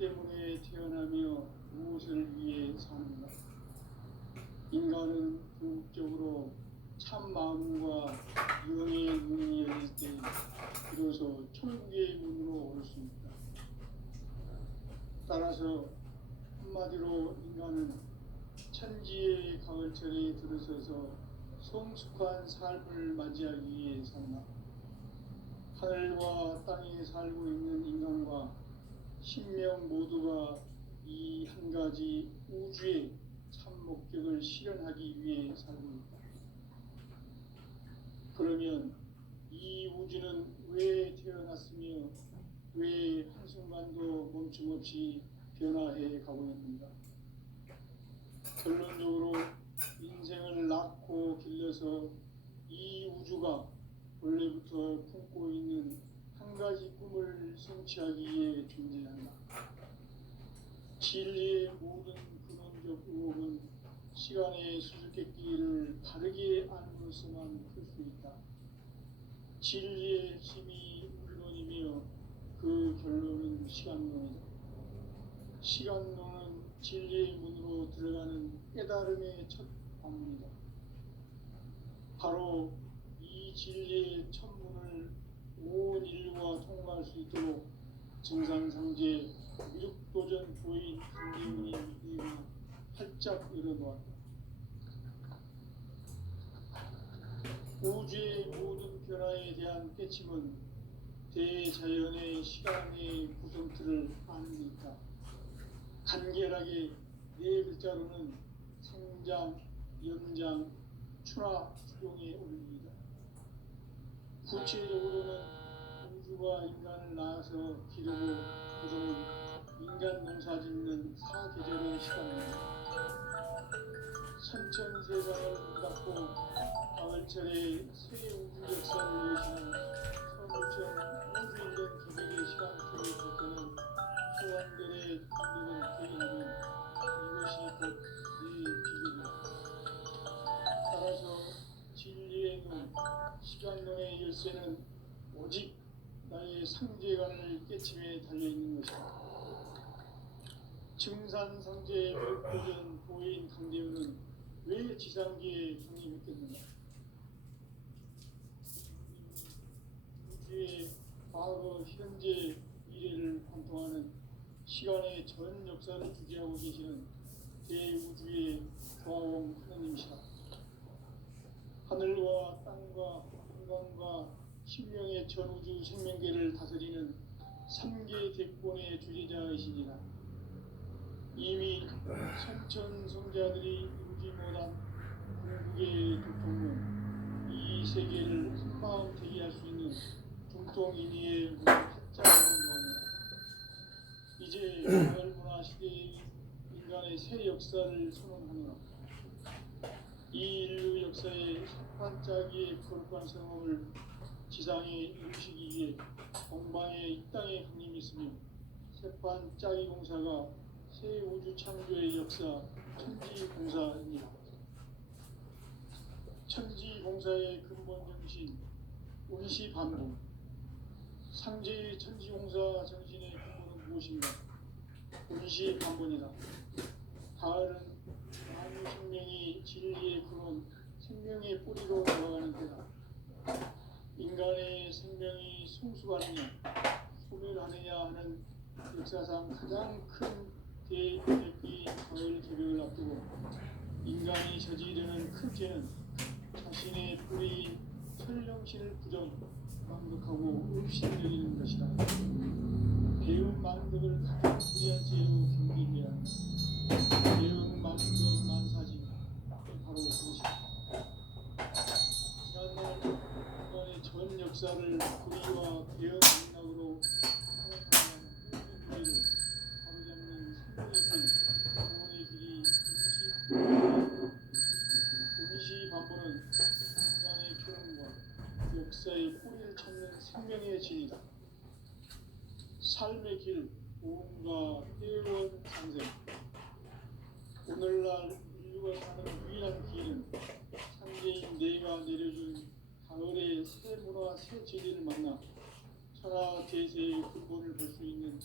때문에 태어나며 무엇을 위해 사는가? 인간은 궁극적으로 참 마음과 영의 문이 열릴 때 비로소 천국의 문으로 올 수 있다. 따라서 한마디로 인간은 천지의 가을철에 들어서서 성숙한 삶을 맞이하기 위해 산다. 하늘과 땅에 살고 있는 인간과 신명 모두가 이 한 가지 우주의 참 목적을 실현하기 위해 살고 있다. 그러면 이 우주는 왜 태어났으며 왜 한순간도 멈춤없이 변화해 가고 있는가? 결론적으로 인생을 낳고 길러서 이 우주가 원래부터 품고 있는 한 가지 꿈을 성취하기 위해 존재한다. 진리의 모든 근원적 의혹은 시간의 수수께끼를 바르게 안으로서만 풀 수 있다. 진리의 핵심이 물론이며 그 결론은 시간론이다. 시간론은 진리의 문으로 들어가는 깨달음의 첫 방문이다. 바로 이 진리의 첫 문을 온 인류가 통과할 수 있도록 증산상제 미륵도전 부인 강대훈이 이가 활짝 열어놓았다. 우주의 모든 변화에 대한 깨침은 대자연의 시간의 구성틀을 아는 데 있다. 간결하게 네 글자로는 생장, 연장, 추나 추종의 원리이다. 구체적으로는 우주가 인간을 낳아서 기르고 구성은 인간 농사 짓는 사계절의 시간입니다. 선천세상을 문닫고 가을철에 새 우주 역사를 여시는 서부천 우주인간 기백의 시간 속에 볼 때는 소환들의 감독을 개인하면 이것이 곧 내 비극이다. 따라서 진리의 눈, 시간론의 열쇠는 오직 나의 상제관을 깨침에 달려있는 것이다. 증산상제의 묘도전 보인 강대훈은 왜 지상계에 강림했겠는가? 우주의 과거, 현재, 미래를 관통하는 시간의 전 역사를 주재하고 계시는 대우주의 조화원 하느님이시다. 하늘과 땅과 인간과 신명의 전우주 생명계를 다스리는 3계 대권의 주제자이시니라. 이미 선천성자들이 이루지 못한 궁극의 도통은 이 세계를 한마음 되게 할 수 있는 중통인의의 문을 활짝 열어놓았노라. 이제 가을문화 시대의 인간의 새 역사를 선언하노라. 이 인류 역사의 첫반짜기의 거룩한 성업을 지상에 이루시기 위해 동방의 이 땅에 강림이 있으며 새반짜기 공사가 새 우주 창조의 역사 천지공사입니다. 천지공사의 근본 정신 운시반복. 상제의 천지공사 정신의 근본은 무엇인가? 운시반복이다. 가을은 만유 생명이 진리의 근원, 생명의 뿌리로 돌아가는 때다. 인간의 생명이 성숙하느냐, 소멸하느냐 하는 역사상 가장 큰 대인격기 가을 개벽을 앞두고 인간이 저지르는 큰 죄는 자신의 뿌리인 천령신을 부정, 망덕하고 없신여기는 것이다. 배운 망덕을 가장 무리한 죄로 경계해야 한다. 배운 망덕 만사지 바로 그것이다. 지난날 인간의 전 역사를 불의와 배은 맥락으로 생각하는 모든 죄를 바로잡는 생명의 길, 구원의 길이 운시반복은 인간의 교훈과 역사의 뿌리를 찾는 생명의 진이다. 삶의 길, 보험과 회원 상생. 오늘날 인류가 사는 유일한 길은 상제인 내가 내려준 가을의 새 문화, 새 재리를 만나 천하 대세의 근본을 볼 수 있는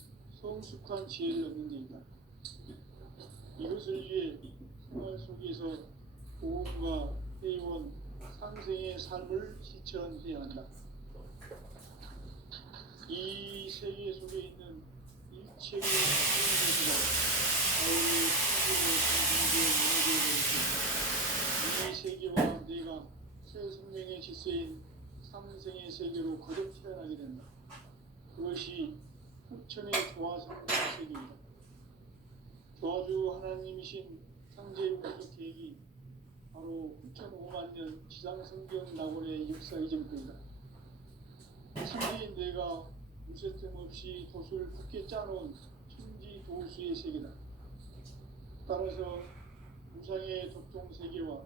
성숙한 지혜를 얻는 데 있다. 이것을 위해 생활 속에서 보험과 회원, 상생의 삶을 실천해야 한다. 이 세계 속에 있는 일체의 모든 것이 바울의 신비로 상징되어 무너져 버릴 때 이 세계와 내가 새 생명의 질서인 상생의 세계로 거듭 태어나게 된다. 그것이 흑천의 조화성의 세계이다. 조화주 하나님이신 창조의 우주 계획이 바로 9,500년 지상성경 낙원의 역사 이전부이다. 천지인 내가 무쇠틈 없이 도수를 굳게 짜놓은 천지 도수의 세계다. 따라서 우상의 도통 세계와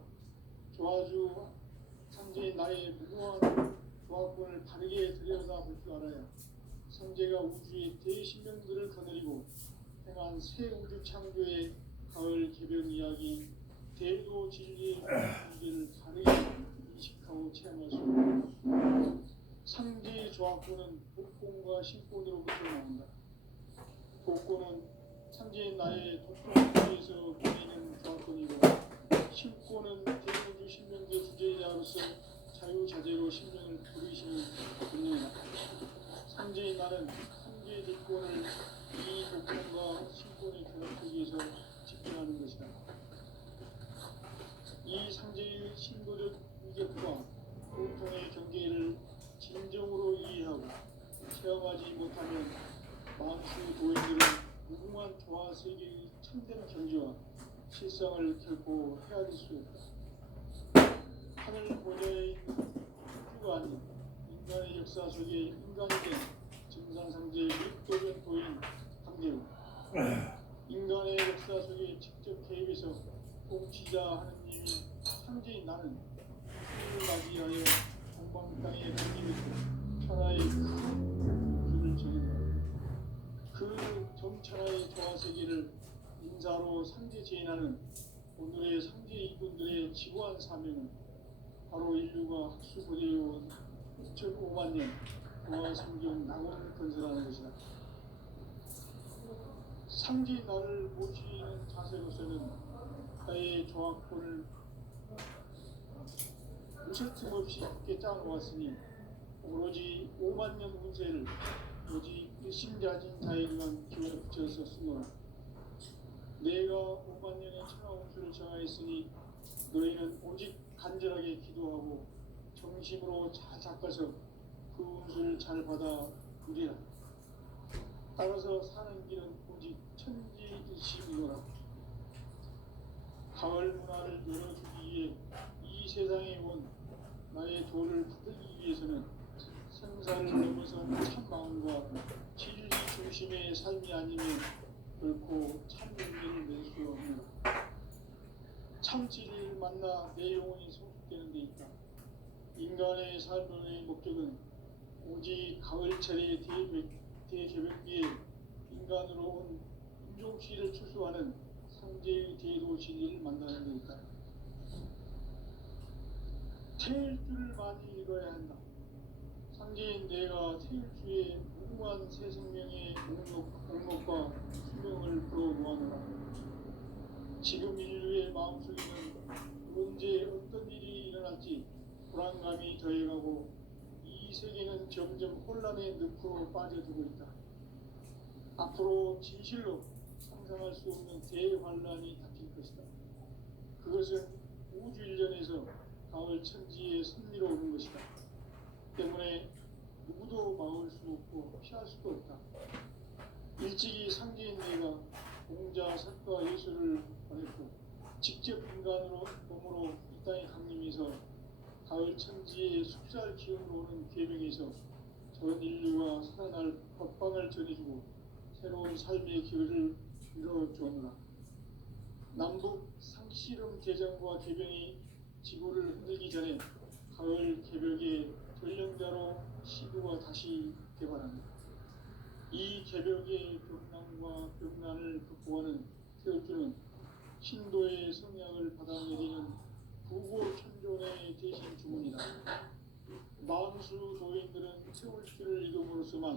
조화주 창조인 나의 무궁한 조화권을 바르게 들여다볼 줄 알아야 성제가 우주의 대신명들을 거느리고 행한 새 우주 창조의 가을 개변 이야기 대도 진리의 문제를 바르게 인식하고 체험할 수 있다. 상제의 조합권은 복권과 신권으로부터 나온다. 복권은 상제의 나의 도통에서 보이는 조합권이고 신권은 대우주 신명계 주제자로서 자유자재로 신명을 부르시는 분명이다. 상제의 나는 상제의 조건을 이 복권과 신권의 결합 속에서 집행하는 것이다. 이 상제의 신도적 위격과 공통의 경계를 진정으로 이해하고 체험하지 못하면 만수 도인들은 무궁한 조화 세계의 참된 경지와 실상을 결코 헤아릴 수 없다. 하늘 보좌에 있는 우주가 아닌 인간의 역사 속에 인간이 된 증산상제의 육도적 도인 강제우 인간의 역사 속에 직접 개입해서 통치자 하느님이 상제인 나는 수를 맞이하여 동방 땅에 담기고 천하의 큰 길을 정했다. 그 정천하의 조화세계를 인사로 상제 제인하는 오늘의 상제 이분들의 지구한 사명은 바로 인류가 학수고대해온 2,500만 년 조화 성경 낙원을 건설하는 것이다. 상제 나를 모시는 자세로서는 나의 조화권을 무쇠틈 없이 굳게 짜놓았으니 오로지 5만 년 운세를 오직 일심자진 자에게만 기회를 붙여서 쓰노라. 내가 5만 년의 천하 운수를 정하였으니 너희는 오직 간절하게 기도하고 정심으로 잘 닦아서 그 운수를 잘 받아 누리라. 따라서 사는 길은 오직 천지일심이노라. 가을 문화를 열어주기 위해 이 세상에 온 나의 도를 받들기 위해서는 생사를 넘어선 참 마음과 진리 중심의 삶이 아니면 결코 참 용기를 낼 수 없노라. 참 진리를 만나 내 영혼이 성숙되는 데 있다. 인간의 삶의 목적은 오직 가을철의 대개벽기에 인간으로 온 인종시를 추수하는 상제의 대도 진리를 만나는 데 있다. 태일 줄을 많이 읽어야 한다. 상제인 내가 태일주의 무궁한 새 생명의 목록과 수명을 불어모아노라. 지금 인류의 마음속에는 언제 어떤 일이 일어날지 불안감이 더해가고 이 세계는 점점 혼란의 늪으로 빠져들고 있다. 앞으로 진실로 상상할 수 없는 대환란이 닥칠 것이다. 그것은 우주 일련에서 가을 천지의 섭리로 오는 것이다. 때문에 누구도 막을 수 없고 피할 수도 없다. 일찍이 상제인 내가 공자, 석가, 예수를 보냈고 직접 인간으로 몸으로 이 땅에 강림해서 가을 천지의 숲살 기운으로 오는 계명에서 전 인류가 살아날 법방을 전해주고 새로운 삶의 길을 이뤄주었노라. 남북 상씨름 대전과 개병이 지구를 흔들기 전에 가을 개벽의 전령자로 시구가 다시 개발한다. 이 개벽의 병난과 병난을 극복하는 태울주는 신도의 성약을 받아내리는 부고천존의 대신 주문이다. 만수 도인들은 태울주를 이름으로서만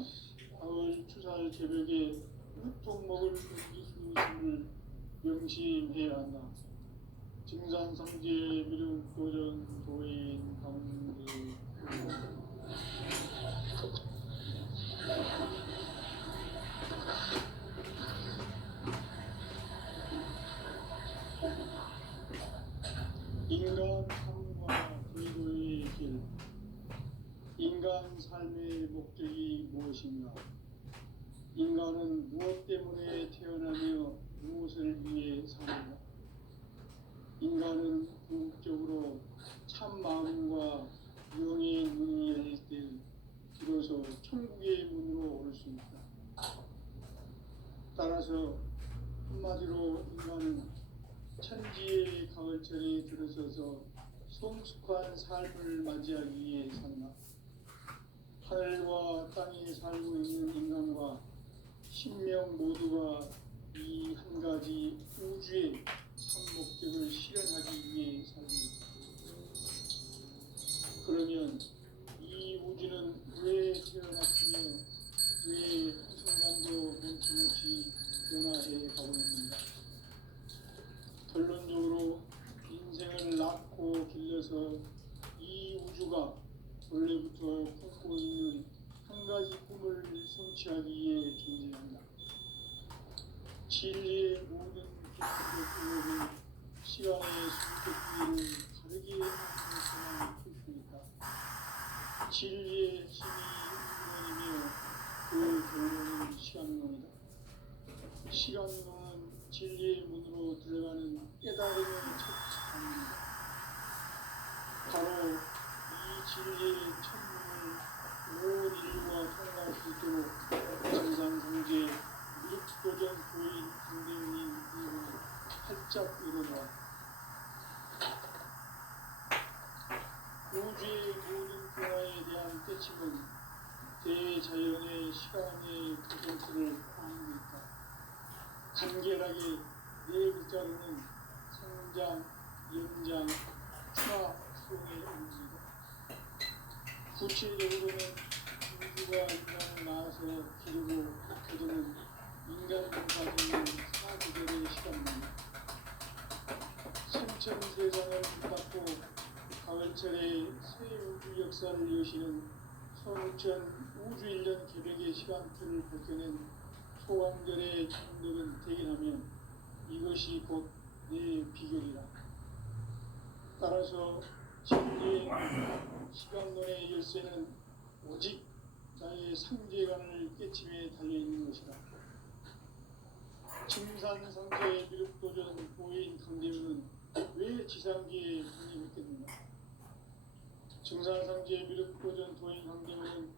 가을 추살 개벽의 유통 먹을 기술을 명심해야 한다. 증산성제 미륵 도전 도인 강제 인간 삶과 불교의 길. 인간 삶의 목적이 무엇인가? 인간은 무엇 때문에 태어나며 무엇을 위해 사는가? 인간은 궁극적으로 참 마음과 영의 문이 열릴 때 비로소 천국의 문으로 올 수 있다. 따라서 한마디로 인간은 천지의 가을철에 들어서서 성숙한 삶을 맞이하기 위해 산다. 하늘과 땅에 살고 있는 인간과 신명 모두가 이 한 가지 우주의 참 목적을 실현하기 위해 살고 있다. 그러면 이 우주는 왜 태어났으며 왜 한순간도 멈춤없이 변화해 가고 있는가? 결론적으로 인생을 낳고 길러서 이 우주가 원래부터 품고 있는 한 가지 꿈을 성취하기 위해 존재한다. 진리의 모든 기술의 시간의 숨기를 다르게 해석할 수 있다. 진리의 힘이 우주론이며 그 결론은 시간론이다. 시간론은 진리의 문으로 들어가는 깨달음의 첫 단계입니다. 바로 이 진리의 천문을 온 인류가 통과할 수 있도록 증산성제 미륵도전 도인 강대문인 이름을 활짝 열어놓아 우주의 모든 변화에 대한 깨침은 대자연의 시간의 프로센트를 포함하고 있다. 간결하게 네 글자로는 성장, 연장, 추나 수용의 의미다. 구체적으로는 우주가 인간을 낳아서 기르고 거두는 인간 공사되는 사계절의 시간입니다. 삼천 세상을 붙잡고 가을철에 새 우주 역사를 여시는 선우천 우주 1년 개백의 시간표를 밝혀낸 소왕절의 정덕은 대견하면 이것이 곧 내 비결이라. 따라서 진리의 시간론의 열쇠는 오직 나의 상제관을 깨침에 달려있는 것이다. 증산성제의 미륵도전 보인 강대문은 왜 지상계에 강림했겠는가? 증산성제의 미륵도전 도인 강대문은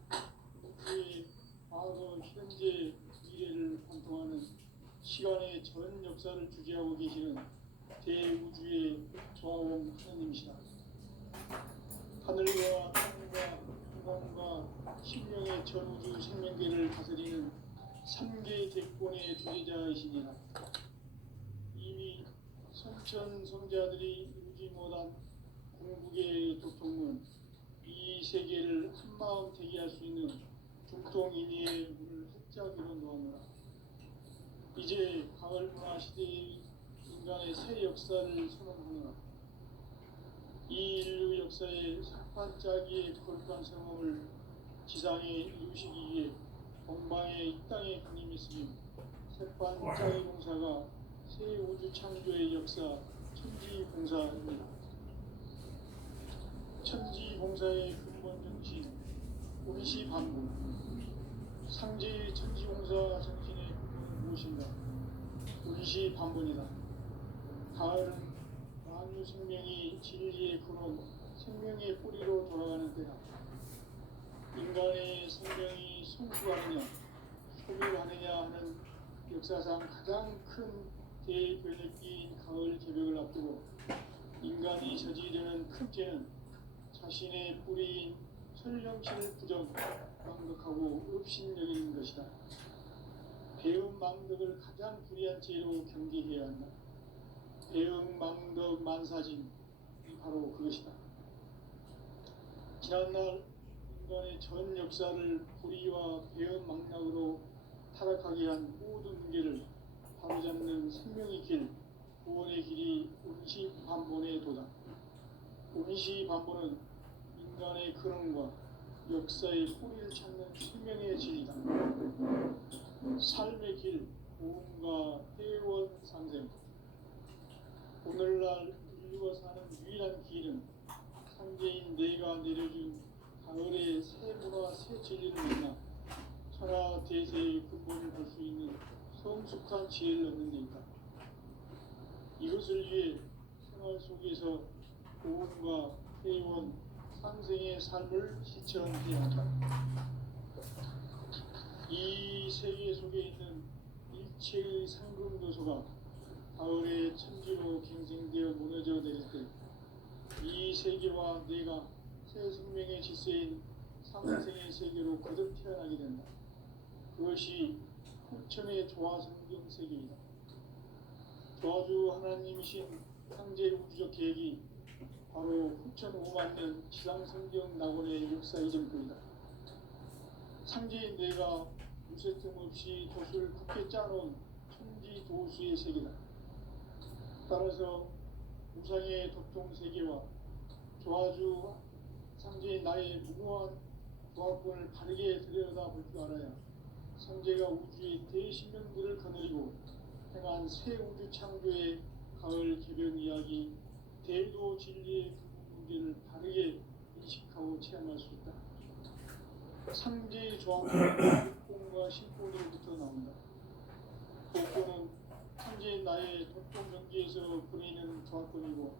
우주의 과거, 현재, 미래를 관통하는 시간의 전 역사를 주재하고 계시는 대우주의 좌우공 하느님이시다. 하늘과 땅과 공간과 신명의 전우주 생명계를 다스리는 3개 대권의 주재자이시니라. 이미 선천성자들이 이루지 못한 궁극의 도통문, 이 세계를 한마음 되게 할 수 있는 중동인의의 문을 활짝 열어놓았노라. 이제 가을 문화 시대의 인간의 새 역사를 선언하노라. 이 인류 역사의 반짝이의 거룩한 성험을 지상에 이루시기 위해 동방의 이 땅에 강림했으니 새반짝이 공사가 새 우주 창조의 역사 천지공사입니다. 천지공사의 근본 정신 운시반복. 상제의 천지공사 정신의 근본은 무엇인가? 운시반복이다. 가을은 만유 생명이 진리의 근원, 생명의 뿌리로 돌아가는 때다. 인간의 생명이 성숙하느냐, 소멸하느냐 하는 역사상 가장 큰 대변혁기인 가을 개벽을 앞두고 인간이 저지르는 큰 죄는 자신의 뿌리인 설령신을 부정망덕하고 업신여기는 것이다. 배은망덕을 가장 불의한 죄로 경계해야 한다. 배은망덕 만사진이 바로 그것이다. 지난날 인간의 전 역사를 불의와 배은망락으로 타락하게 한 모든 문제를 바로잡는 생명의 길, 구원의 길이 운시반본에 도다. 운시반본은 인간의 근원과 역사의 뿌리를 찾는 생명의 진리다. 삶의 길, 구원과 회원 상생. 오늘날 인류가 사는 유일한 길은 상제인 내가 내려준 가을의 새 문화 새 진리를 만나 천하 대세의 근본을 볼 수 있는 성숙한 지혜를 얻는 데 있다. 이것을 위해 생활 속에서 구원과 회원 상생의 삶을 실천해야 한다. 이 세계 속에 있는 일체의 상금도서가 가을의 천지로 갱생되어 무너져 내릴 때 이 세계와 내가 새 생명의 질서인 상생의 세계로 거듭 태어나게 된다. 그것이 후천의 조화성경 세계이다. 조화주 하나님이신 상제 우주적 계획이 바로 후천 5만 년 지상성경 낙원의 역사 이전부이다. 상제인 내가 무쇠틈 없이 도수를 굳게 짜놓은 천지 도수의 세계다. 따라서 우상의 도통 세계와 조화주 상제인 나의 무궁한 조합권을 바르게 들여다볼 줄 알아야 상제가 우주의 대신명들을 거느리고 행한 새 우주 창조의 가을 개변 이야기, 대도 진리의 근본 문제를 바르게 인식하고 체험할 수 있다. 상제의 조합은 복권과 신권으로부터 나온다. 복권은 상제인 나의 도통 경계에서 보내는 조합권이고,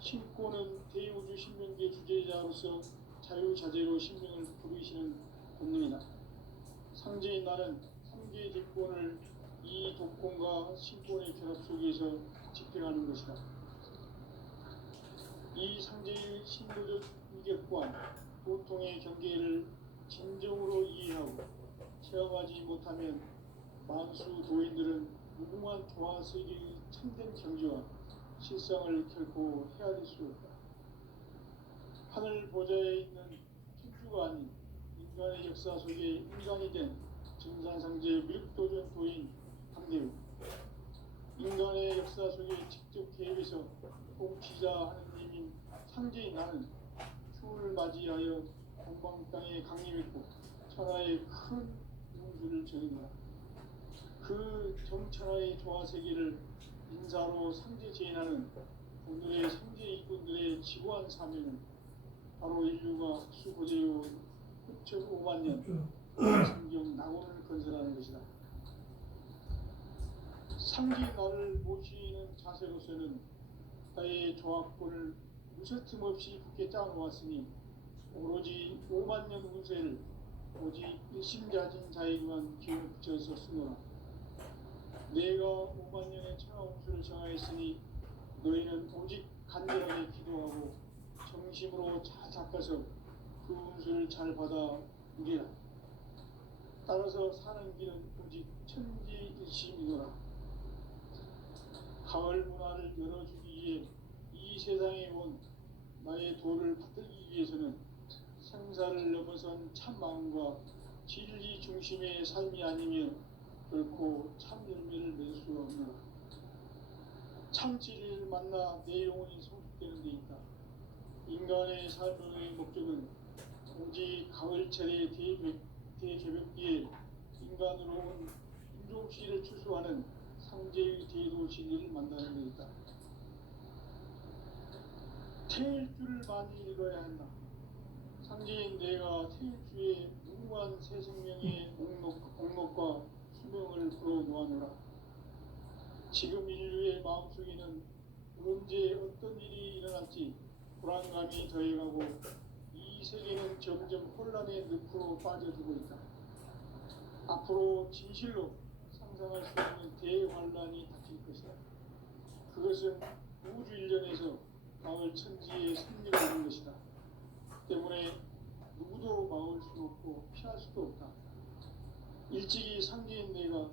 신권은 대우주 신명계 주제자로서 자유자재로 신명을 부르시는 본능이다. 상제인 나는 상제의 뒷권을 이 독권과 신권의 결합 속에서 집행하는 것이다. 이 상제의 신도적 인격과 보통의 경계를 진정으로 이해하고 체험하지 못하면 만수 도인들은 무궁한 조화 세계의 참된 경지와 실상을 결코 헤아릴 수 없다. 하늘 보좌에 있는 천주가 아닌 인간의 역사 속에 인간이 된 증산상제 미륵도전 도인 강대우, 인간의 역사 속에 직접 개입해서 통치자 하느님인 상제인 나는 추을 맞이하여 동방 땅에 강림했고 천하의 큰 용수를 정의노라. 그 정천하의 조화 세계를 인사로 상제 제인하는 오늘의 상제 일꾼들의 지구한 사명은 바로 인류가 수고제요 9,5만 년 성경 낙원을 건설하는 것이다. 상제 나를 모시는 자세로서는 나의 조합권을 무쇠틈 없이 굳게 짜놓았으니 오로지 5만 년 운세를 오직 일심자진 자에게만 기운을 붙여서 쓰노라. 내가 5만 년의 천하 운수를 정하였으니 너희는 오직 간절하게 기도하고 정심으로 잘 닦아서 그 운수를 잘 받아 누리라. 따라서 사는 길은 오직 천지일심이노라. 가을 문화를 열어주기 위해 이 세상에 온 나의 도를 받들기 위해서는 생사를 넘어선 참 마음과 진리 중심의 삶이 아니면 결코 참 열매를 맺을 수가 없노라. 참 진리를 만나 내 영혼이 성숙되는 데 있다. 인간의 삶의 목적은 오직 가을철의 대개벽기에 인간으로 온 인종시를 추수하는 상제의 대도 진리를 만나는 데 있다. 태일주를 많이 읽어야 한다. 상제인 내가 태일주의 무궁한 새 생명의 옥록과 수명을 불어놓아노라. 지금 인류의 마음속에는 언제 어떤 일이 일어날지 불안감이 더해가고 이 세계는 점점 혼란의 늪으로 빠져들고 있다. 앞으로 진실로 상상할 수 없는 대환란이 닥칠 것이다. 그것은 우주 일련에서 가을 천지의 승리를 얻는 것이다. 때문에 누구도 막을 수 없고 피할 수도 없다. 일찍이 상제인 내가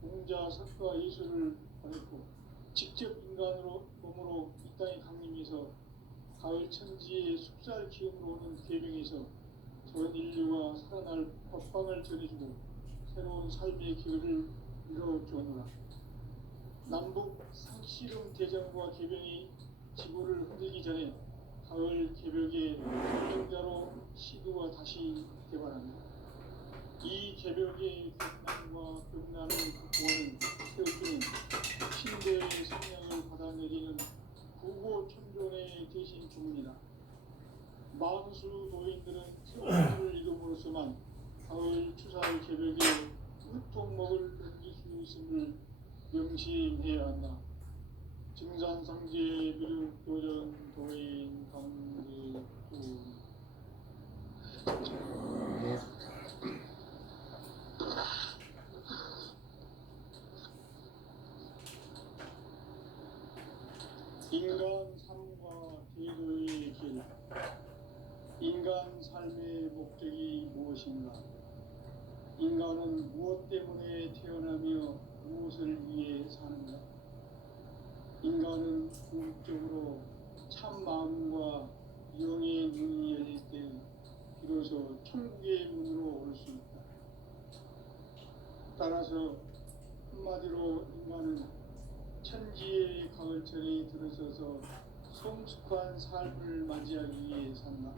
공자, 석가, 예술을 보냈고 직접 인간으로 몸으로 이 땅에 강림해서 가을 천지의 숲살 기운으로 오는 계명에서 전 인류가 살아날 법방을 전해주고 새로운 삶의 기회를 열어주었노라. 남북 상씨름 대전과 개병이 지구를 흔들기 전에 가을 개벽의 결정자로 시드와 다시 개발한다. 이 개벽의 극난과 극난을 극복하는 태극기는 신대의 성량을 받아내리는 구호 천존의 대신 주문이다. 만수 노인들은 태극기를 이름으로서만 가을 추사의 개벽에 으통먹을 넘길 수 있음을 명심해야 한다. 증산상제 미륵 도전 도인 강대구 인간 삶과 대도의 길. 인간 삶의 목적이 무엇인가? 인간은 무엇 때문에 태어나며 무엇을 위해 사는가? 인간은 궁극적으로 참 마음과 영의 문이 열릴 때 비로소 천국의 문으로 올 수 있다. 따라서 한마디로 인간은 천지의 가을철에 들어서서 성숙한 삶을 맞이하기 위해 산다.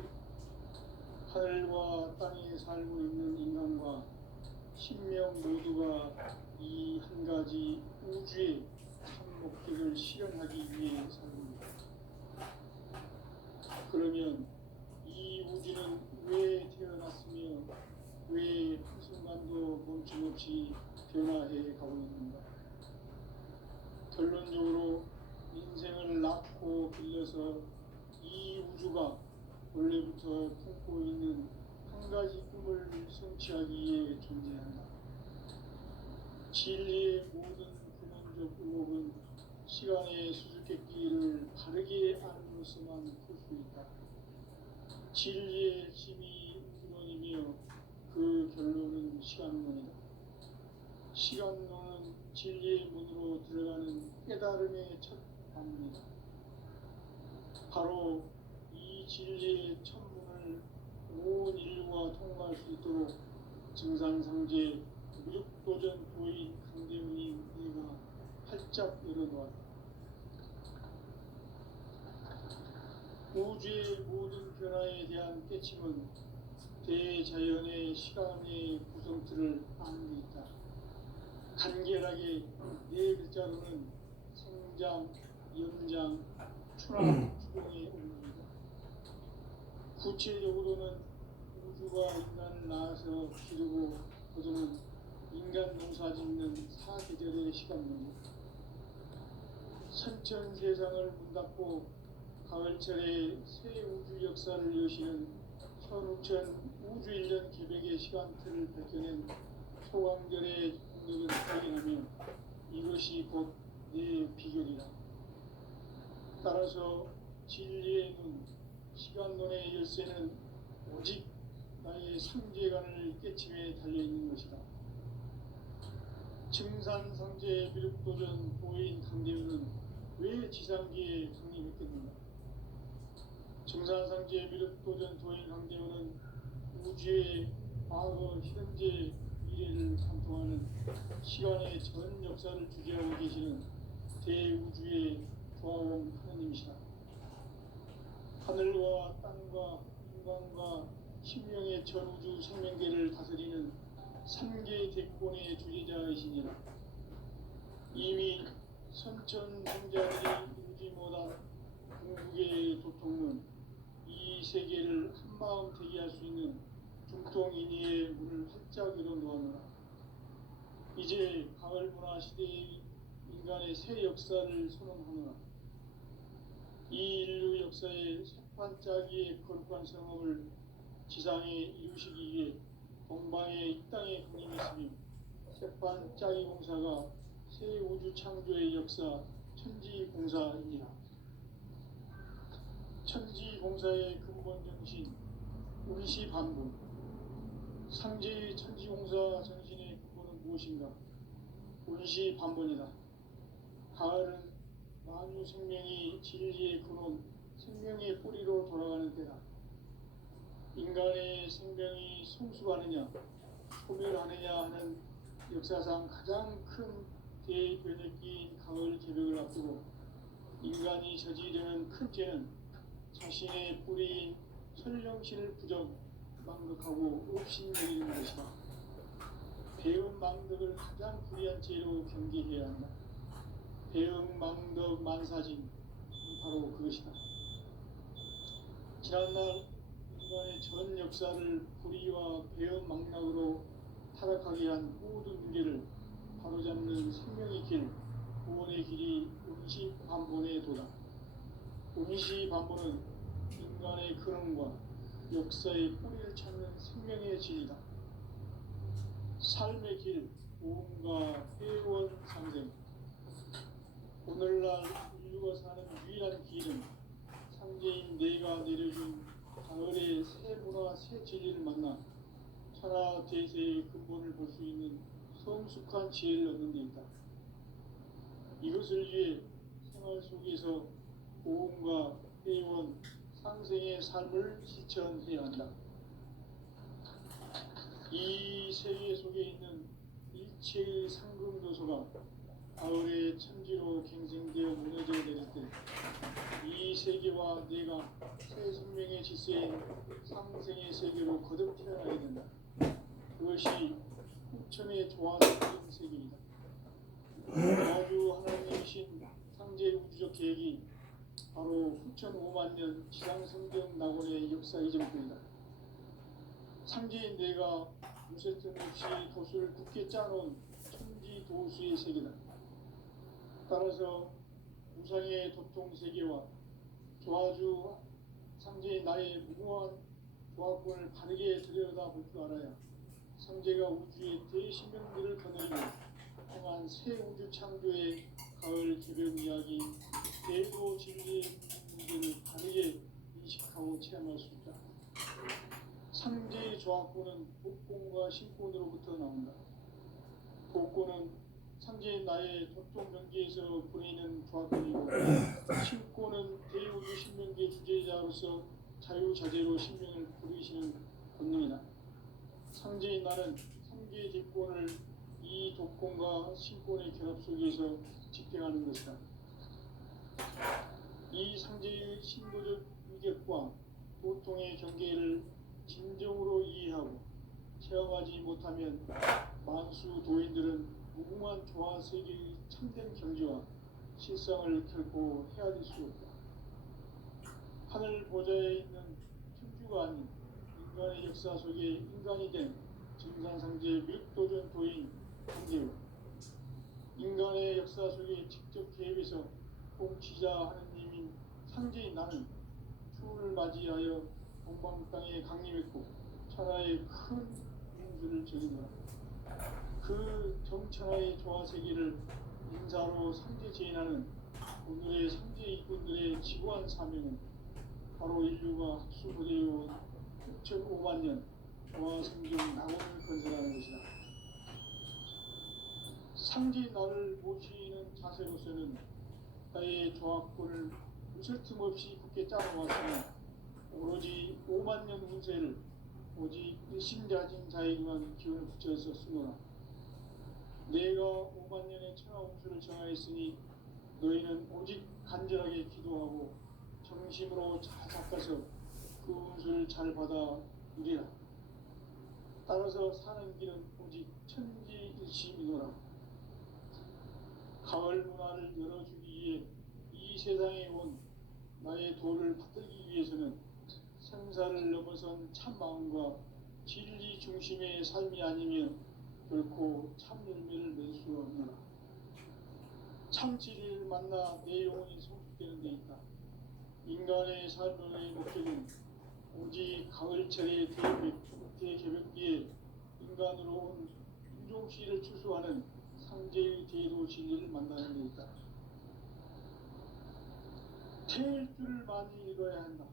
하늘과 땅에 살고 있는 인간과 신명 모두가 이 한 가지 우주의 참 목적을 실현하기 위해 살습니다. 그러면 이 우주는 왜 태어났으며 왜 한순간도 멈춤없이 변화해 가고 있는가? 결론적으로 인생을 낳고 길러서 이 우주가 원래부터 품고 있는 한 가지 꿈을 성취하기 위해 존재한다. 진리의 모든 근원적 의혹은 시간의 수수께끼를 바르게 알므로서만 풀 수 있다. 진리의 핵심이 우주론이며 그 결론은 시간론이다. 시간론은 진리의 문으로 들어가는 깨달음의 첫 방문이다. 바로 이 진리의 천문을 온 인류가 통과할 수 있도록 증산상제 무력도전 도인 강대문이 우리가 활짝 열어놓았다. 우주의 모든 변화에 대한 깨침은 대자연의 시간의 구성틀을 아는 데 있다. 간결하게 네 글자로는 생장, 연장, 추락, 추동의 원리입니다. 구체적으로는 우주가 인간을 낳아서 기르고 거두는 인간 농사 짓는 사계절의 시간입니다. 선천 세상을 문 닫고 가을철에 새 우주 역사를 여시는 현우천 우주 1년 개벽의 시간틀을 밝혀낸 소강절의 능력을 발견하며 이것이 곧 내 비결이다. 따라서 진리의 눈, 시간론의 열쇠는 오직 나의 상제관을 깨침에 달려있는 것이다. 증산상제 미륵도전 보인 강대우는 왜 지상기에 강림했겠는가? 증산상제 미륵도전 도인 강대우는 우주의 과거, 현재, 미래를 관통하는 시간의 전 역사를 주재하고 계시는 대우주의 조화원 하느님이시다. 하늘과 땅과 인간과 신명의 전우주 생명계를 다스리는 3개 대권의 주제자이시니라. 이미 선천성자들이 인지 못한 궁극의 도통은 이 세계를 한마음 되게 할 수 있는 중통인의의 문을 활짝 열어놓았노라. 이제 가을 문화 시대의 인간의 새 역사를 선언하노라. 이 인류 역사의 새판짜기의 거룩한 성업을 지상에 이루시기 위해 동방의 이 땅에 강림했으며 새판짜기 공사가 새 우주 창조의 역사 천지공사입니다. 천지공사의 근본 정신 운시반분. 상제의 천지공사 정신의 근본은 무엇인가? 운시반분이다. 가을은 만유 생명이 진리의 근원, 생명의 뿌리로 돌아가는 때다. 인간의 생명이 성숙하느냐, 소멸하느냐 하는 역사상 가장 큰 대변혁기인 가을 개벽을 앞두고 인간이 저지르는 큰 죄는 자신의 뿌리인 설령신을 부정 망덕하고 업신여기는 것이다. 배은 망덕을 가장 불의한 죄로 경계해야 한다. 배은 망덕 만사진 바로 그것이다. 지난날 인간의 전 역사를 불의와 배은 망락으로 타락하게 한 모든 문제를 바로잡는 생명의 길, 구원의 길이 운시반본의 도다. 운시반본은 인간의 근원과 역사의 뿌리를 찾는 생명의 진리다. 삶의 길, 보험과 회원 상생. 오늘날 인류가 사는 유일한 길은 상제인 내가 내려준 가을의 새 문화, 새 진리를 만나 천하 대세의 근본을 볼 수 있는 성숙한 지혜를 얻는 데 있다. 이것을 위해 생활 속에서 보험과 회원, 상생의 삶을 실천해야 한다. 이 세계 속에 있는 일체의 상금도서가 가을의 천지로 갱생되어 무너져 내릴 때 이 세계와 내가 새 생명의 질서인 상생의 세계로 거듭 태어나게 된다. 그것이 후천의 조화적인 세계이다. 아주 하나님이신 상제 우주적 계획이 바로 후천 5만 년 지상성경 낙원의 역사 이전뿐이다. 상제인 내가 무쇠 틈 없이 도수를 굳게 짜놓은 천지 도수의 세계다. 따라서 우상의 도통 세계와 조화주 상제인 나의 무궁한 조합권을 바르게 들여다볼 줄 알아야 상제가 우주의 대신명들을 거느리고 행한 새 우주 창조의 가을 개벽 이야기, 대도 진리의 문제를 바르게 인식하고 체험할 수 있다. 상제의 조합권은 복권과 신권으로부터 나온다. 복권은 상제인 나의 도통 명기에서 보내는 조합권이고, 신권은 대우주 신명기의 주제자로서 자유자재로 신명을 부르시는 본능이다. 상제인 나는 상제의 대권을 이 독권과 신권의 결합 속에서 집행하는 것이다. 이 상제의 신도적 위격과 도통의 경계를 진정으로 이해하고 체험하지 못하면 만수 도인들은 무궁한 조화 세계의 참된 경지와 실상을 결코 헤아릴 수 없다. 하늘 보좌에 있는 천주가 아닌 인간의 역사 속에 인간이 된 증산상제 및도전 도인 상제요, 인간의 역사 속에 직접 개입해서 공치자 하느님인 상제인 나는 추운을 맞이하여 동방 땅에 강림했고 천하의 큰 인수를 적인노라. 그 정천하의 조화 세계를 인사로 상제 제인하는 오늘의 상제 일꾼들의 지구한 사명은 바로 인류가 학수부대해온 6,5만 년 조화 성경 낙원을 건설하는 것이다. 상제 나를 모시는 자세로서는 나의 조합권을 무술 틈 없이 굳게 짜놓았으나 오로지 5만 년 운세를 오직 일심자진 자에게만 기운을 붙여서 쓰노라. 내가 5만 년의 천하 운수를 정하였으니 너희는 오직 간절하게 기도하고 정심으로 잘 닦아서 그 운수를 잘 받아 누리라. 따라서 사는 길은 오직 천지일심이노라. 가을 문화를 열어주기 위해 이 세상에 온 나의 도를 받들기 위해서는 생사를 넘어선 참 마음과 진리 중심의 삶이 아니면 결코 참 열매를 낼 수 없노라. 참 진리를 만나 내 영혼이 성숙되는 데 있다. 인간의 삶의 목적은 오직 가을철의 대개벽기에 인간으로 온 인종시를 추수하는 상제의 대도 진리를 만나는 데 있다. 태일주를 많이 읽어야 한다.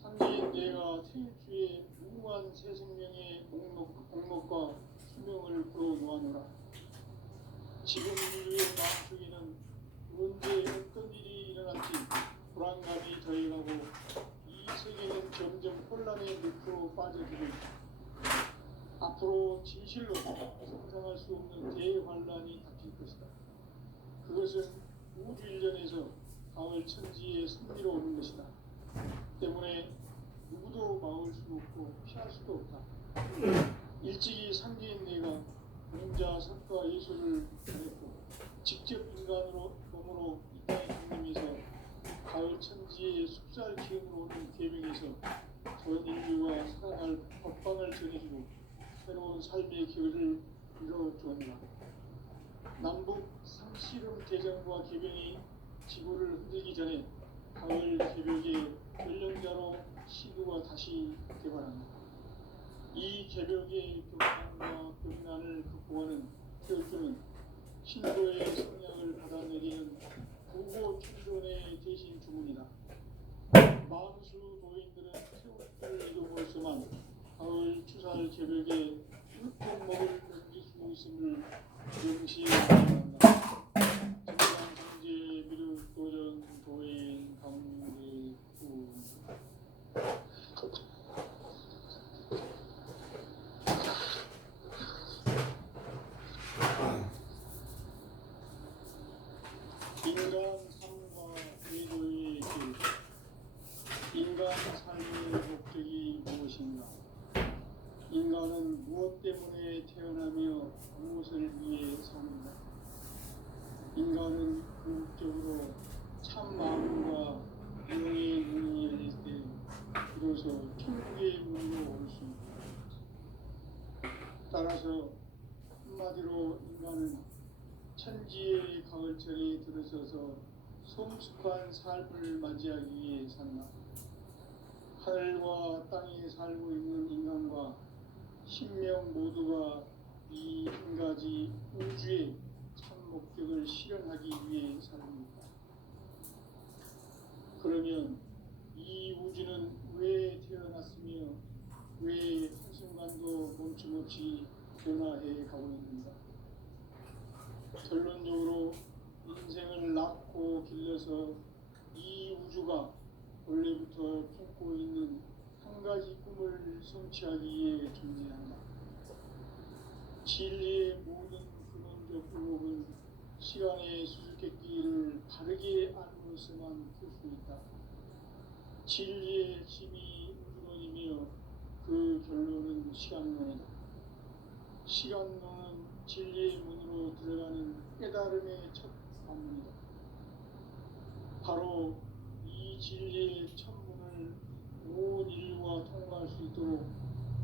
상제인 내가 태일주의 무궁한 새 생명의 목록과 수명을 풀어놓아노라. 지금 인류의 마음속에는 언제 어떤 일이 일어날지 불안감이 더해가고 이 세계는 점점 혼란의 늪으로 빠져들고 있다. 앞으로 진실로 상상할 수 없는 대환란이 닥칠 것이다. 그것은 우주 일련에서 가을 천지의 승리로 오는 것이다. 때문에 누구도 막을 수 없고 피할 수도 없다. 일찍이 상계인 내가 문자 석과 예술을 잘했고 직접 인간으로 몸으로 이 땅에 강림해서 가을 천지의 숲살 기운으로 오는 계명에서 전 인류가 살아갈 법방을 전해주고 새로운 삶의 길을 이뤄주었다. 남북 상씨름 대전과 개병이 지구를 흔들기 전에 가을 개벽의 연령자로 시구가 다시 개발한다. 이 개벽의 격앙과 격난을 극복하는 태극주는 신도의 성량을 받아내리는 부고 충전의 대신 주문이다. 만수 도인들은 태극주를 이루고서만 가을 추살 개벽의 흩은 먹을 넘길 수 있음을 명시해야 한다. 정상 경제 미륵 도전 도인 강대구 인간 삶과 외도의 길. 인간 삶의 목적이 무엇인가? 인간은 무엇 때문에 태어나며 무엇을 위해 사는가? 인간은 궁극적으로 참 마음과 영의 문이 열릴 때 비로소 천국의 문으로 올 수 있다. 따라서 한마디로 인간은 천지의 가을철에 들어서서 성숙한 삶을 맞이하기 위해 산다. 하늘과 땅에 살고 있는 인간과 신명 모두가 이 한 가지 우주의 참 목적을 실현하기 위해 삽니다. 그러면 이 우주는 왜 태어났으며 왜 한순간도 멈춤없이 변화해 가고 있는가? 결론적으로 인생을 낳고 길러서 이 우주가 원래부터 품고 있는 한 가지 꿈을 성취하기 위해 존재한다. 진리의 모든 근원적 의혹은 시간의 수수께끼를 바르게 알고서만 풀 수 있다. 진리의 핵심이 우주론이며 그 결론은 시간론이다. 시간론은 진리의 문으로 들어가는 깨달음의 첫 관문이다. 바로 이 진리의 첫 문을 온 인류가 통과할 수 있도록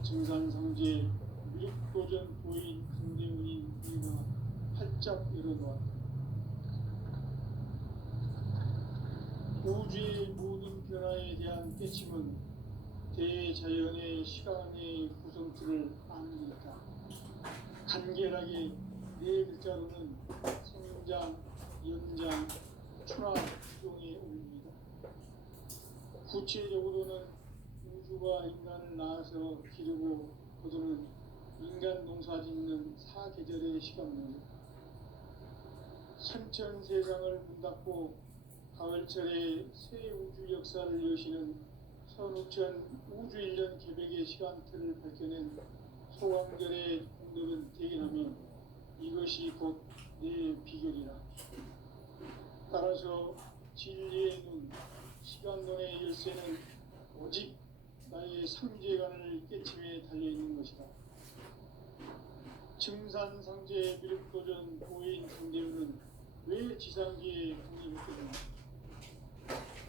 증산상제 미륵도전 도인 강대훈인 우리가 활짝 열어놓았다. 우주의 모든 변화에 대한 깨침은 대자연의 시간의 구성틀을 아는 것이다. 간결하게 네 글자로는 성장, 연장, 출화, 수종에 올립니다. 구체적으로는 우주가 인간을 낳아서 기르고 거두는 인간 농사 짓는 사계절의 시간입니다. 선천 세상을 문 닫고 가을철에 새 우주 역사를 여시는 선우천 우주 1년 개벽의 시간틀을 밝혀낸 소강절의 공덕은 대견하며 이것이 곧 내 비결이라. 따라서 진리의 눈, 시간론의 열쇠는 오직 나의 삼재간을 깨침에 달려있는 것이다. 증산상제 미륵도전 도인 강대훈은 왜 지상계에 강림했겠는가?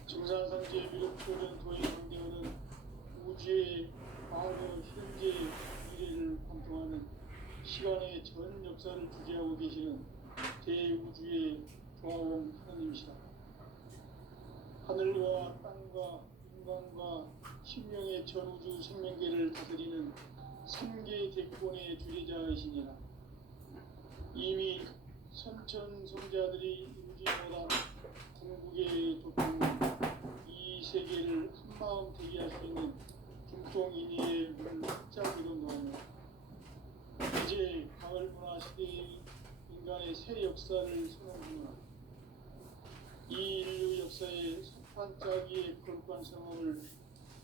증산상제 미륵도전 도인 강대훈은 우주의 과거, 현재, 미래를 관통하는 시간의 전 역사를 주재하고 계시는 대우주의 조화원 하나님이시다. 하늘과 땅과 인간과 신명의 전우주 생명계를 다스리는 3개 대권의 주제자이시니라. 이미 선천성자들이 임진모단 궁극의 도통 이 세계를 한마음 대기할 수 있는 중통인의의 문을 활짝 열어놓으며 이제 가을 문화 시대의 인간의 새 역사를 선언 중이다. 이 인류 역사의 석판짜기의 거룩한 성험을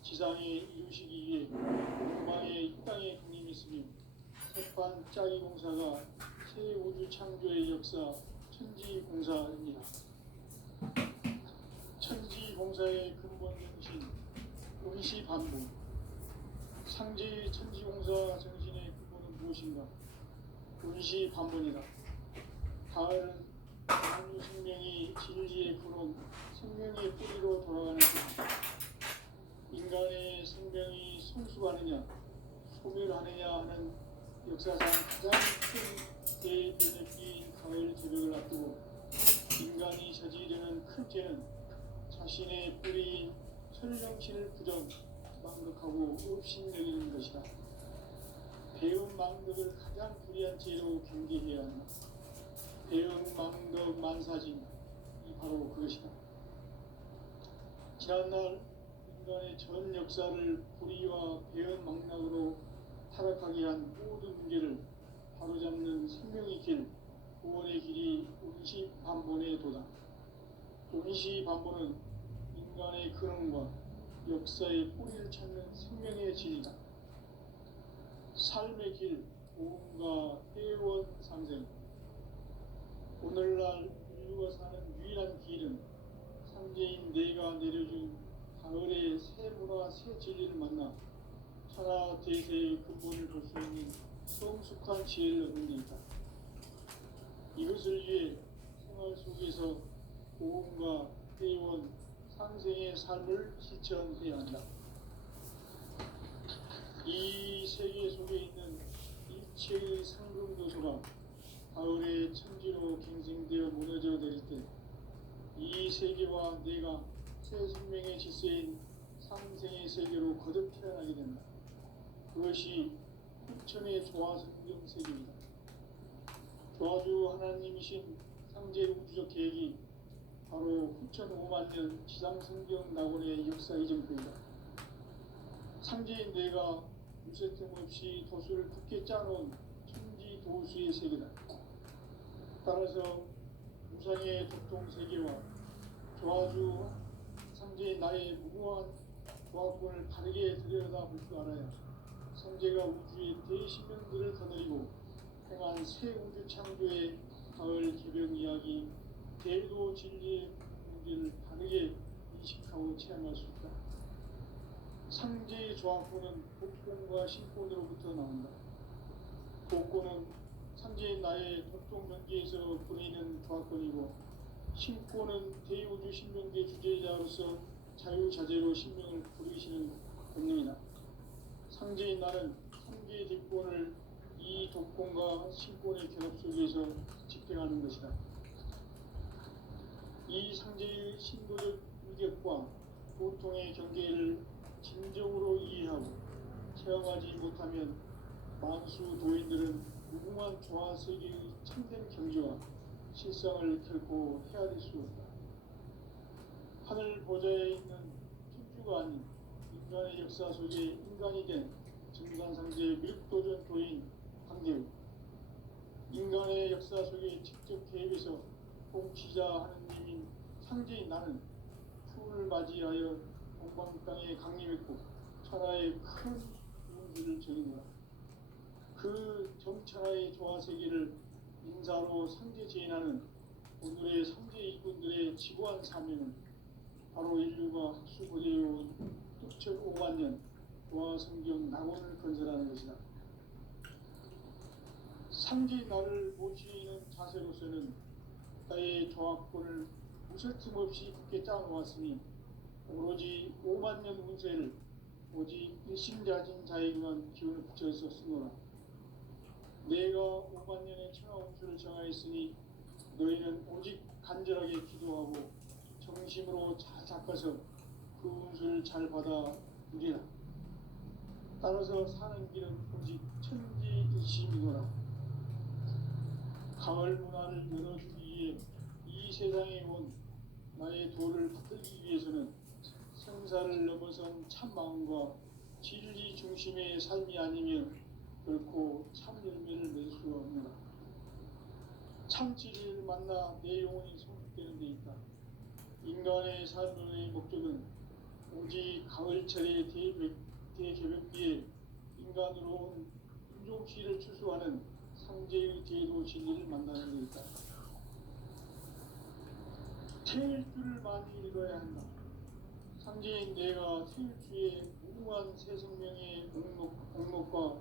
지상에 이루시기 위해 동방의 이 땅에 강림했으며 백반 짜기 공사가 새 우주 창조의 역사 천지공사입니다. 천지공사의 근본 정신 원시반복. 상제의 천지공사 정신의 근본은 무엇인가? 원시반복이다. 가을은 만유 생명이 진리의 근원, 생명의 뿌리로 돌아가는 것이다. 인간의 생명이 성숙하느냐, 소멸하느냐 하는 역사상 가장 큰 대변혁기인 가을 제벽을 앞두고 인간이 저지르는 큰 죄는 자신의 뿌리인 설령신을 부정, 망덕하고 업신여기는 것이다. 배움 망덕을 가장 불의한 죄로 경계해야 한다. 배움 망덕 만사진, 이 바로 그것이다. 지난날 인간의 전 역사를 불의와 배움 망락으로 타락하게 한 모든 문제를 바로잡는 생명의 길, 구원의 길이 원시반본의 도다. 원시반본은 인간의 근원과 역사의 뿌리를 찾는 생명의 진리다. 삶의 길, 보험과 회원 상생. 오늘날 인류가 사는 유일한 길은 상제인 내가 내려준 가을의 새 문화, 새 진리를 만나 천하 대세의 근본을 볼 수 있는 성숙한 지혜를 얻는 데 있다. 이것을 위해 생활 속에서 보험과 회원, 상생의 삶을 실천해야 한다. 이 세계 속에 있는 일체의 상금도서가 가을의 천지로 갱생되어 무너져 내릴 때 이 세계와 내가 새 생명의 질서인 상생의 세계로 거듭 태어나게 된다. 그것이 후천의 조화성경 세계이다. 조화주 하나님이신 상제 우주적 계획이 바로 후천 5만년 지상성경 낙원의 역사 이정표이다. 상제인 내가 무쇠틈 없이 도수를 굳게 짜놓은 천지 도수의 세계다. 따라서 무상의 도통세계와 조화주 상제인 나의 무궁한 조화권을 바르게 들여다볼 줄 알아야 상제가 우주의 대신명들을 거느리고 행한 새 우주 창조의 가을 개벽 이야기, 대도 진리의 문제를 바르게 인식하고 체험할 수 있다. 상제의 조화권은 복권과 신권으로부터 나온다. 복권은 상제인 나의 도통명계에서 부리는 조화권이고, 신권은 대우주 신명계 주제자로서 자유자재로 신명을 부르시는 권능이다. 상제인 나는 3개의 뒷권을 이 독권과 신권의 결합 속에서 집행하는 것이다. 이 상제의 신도적 위력과 고통의 경계를 진정으로 이해하고 체험하지 못하면 만수 도인들은 무궁한 조화세계의 참된 경지와 실상을 결코 헤아릴 수 없다. 하늘 보좌에 있는 천주가 아닌 인간의 역사 속에 인간이 된 증산상제 밀도전 도인 강대우, 인간의 역사 속에 직접 개입해서 통치자 하느님인 상제인 나는 푸를 맞이하여 동방 땅에 강림했고 천하의 큰 운수를 저린다. 그 정천하의 조화세계를 인사로 상제 제인하는 오늘의 상제 이군들의 지고한 사명은 바로 인류가 학수고대해온 6,500만 년 조화성경 낙원을 건설하는 것이다. 상제 나를 모시는 자세로서는 나의 조화권을 무쇠틈 없이 굳게 짜놓았으니 오로지 5만 년 운세를 오직 일심자진 자에게만 기운을 붙여서 쓰노라. 내가 5만 년의 천하 운수를 정하였으니 너희는 오직 간절하게 기도하고 정심으로 잘 닦아서 그 운수를 잘 받아 누리라. 따라서 사는 길은 오직 천지일심이노라. 가을 문화를 열어주기 위해 이 세상에 온 나의 도를 받들기 위해서는 생사를 넘어선 참 마음과 진리 중심의 삶이 아니면 결코 참 열매를 맺을 수가 없노라. 참 진리를 만나 내 영혼이 성숙되는 데 있다. 인간의 삶의 목적은 오직 가을철의 대개벽기에 인간으로 온 윤종시를 추수하는 상제의 제도 진리를 만나는 것이다. 태일주를 많이 읽어야 한다. 상제인 내가 태일주의 무궁한 새 생명의 옥목과